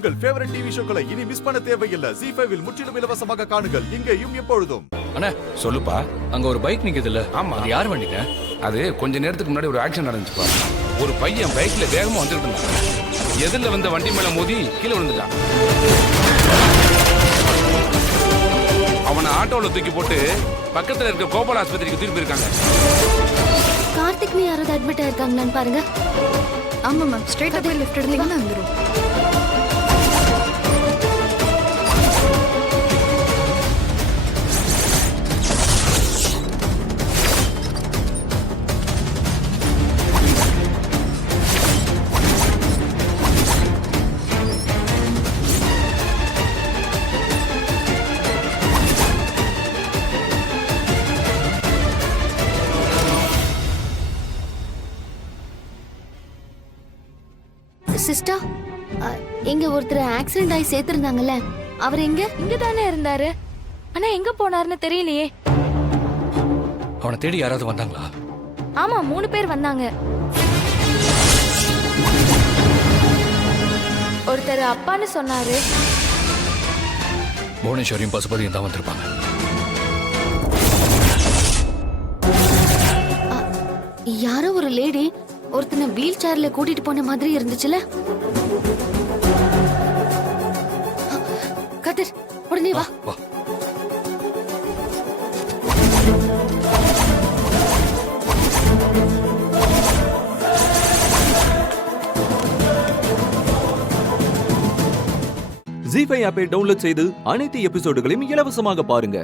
உங்கள் favourite TV ஷோக்களை இனி miss பண்ண தேவையில்லை. ZEE5 இல் முற்றிலும் இலவசமாக காணுங்கள். இங்கேயும் எப்பொழுதும். அண்ணா சொல்லுப்பா. அங்க ஒரு பைக் நிக்குது இல்ல? ஆமா. அது யார் வண்டிங்க? அது கொஞ்ச நேரத்துக்கு முன்னாடி ஒரு ஆக்சிடென்ட் நடந்துச்சுப்பா. ஒரு பையன் பைக்ல வேகமா வந்துட்டு இருந்தான். எதிரில் வந்த வண்டி மேல மோதி கீழே விழுந்துட்டான். அவனை ஆட்டோல தூக்கி போட்டு பக்கத்துல இருக்க கோபால் ஆஸ்பத்திரிக்கு தூக்கி போயிருக்காங்க. கார்த்திக்னு யாராவது அட்மிட் ஆயிருக்காங்களான்னு பாருங்க. ஆமா மேம், ஸ்ட்ரைட்டா போய் லெஃப்ட் எடுத்தீங்கன்னா வந்துரும். சிஸ்டர், இங்க ஒருத்தர் ஆக்சிடென்ட் ஆகி சேர்த்திருந்தாங்கல்ல, அவர் எங்க? இங்க தானே இருந்தாரு. ஆனா எங்க போனாருன்னு தெரியலையே. அவனை தேடி யாராவது வந்தாங்களா? ஆமா, 3 பேர் வந்தாங்க. ஒருத்தர் அப்பான்னு சொன்னாரு. புவனேஸ்வரியும் பசுபதியும் தான் வந்திருப்பாங்க. யாரோ ஒரு லேடி ஒருத்தனை வீல் சேர்ல கூட்டிட்டு போன மாதிரி இருந்துச்சுல. கதிர், உடனே வா. வா. ZEE5 ஆப்பை டவுன்லோட் செய்து அனைத்து எபிசோடுகளையும் இலவசமாக பாருங்க.